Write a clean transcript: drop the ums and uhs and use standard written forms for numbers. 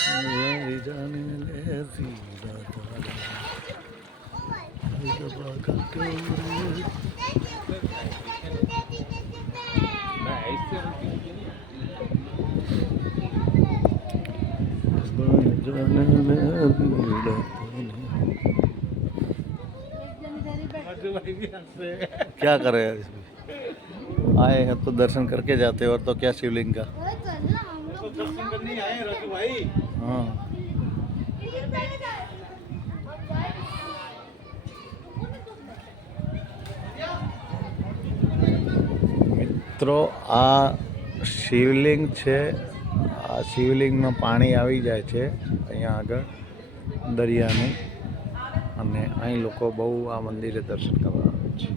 લઈ જાને લે સીધા તારા દબા કરકે बन जाने क्या करे यार इसमें आए हैं तो दर्शन करके जाते और तो क्या शिवलिंग का दर्शन करने आए रघु भाई हाँ મિત્રો આ શિવલિંગ છે આ શિવલિંગમાં પાણી આવી જાય છે અહીંયા આગળ દરિયાનું અને અહીં લોકો બહુ આ મંદિરે દર્શન કરવા આવે છે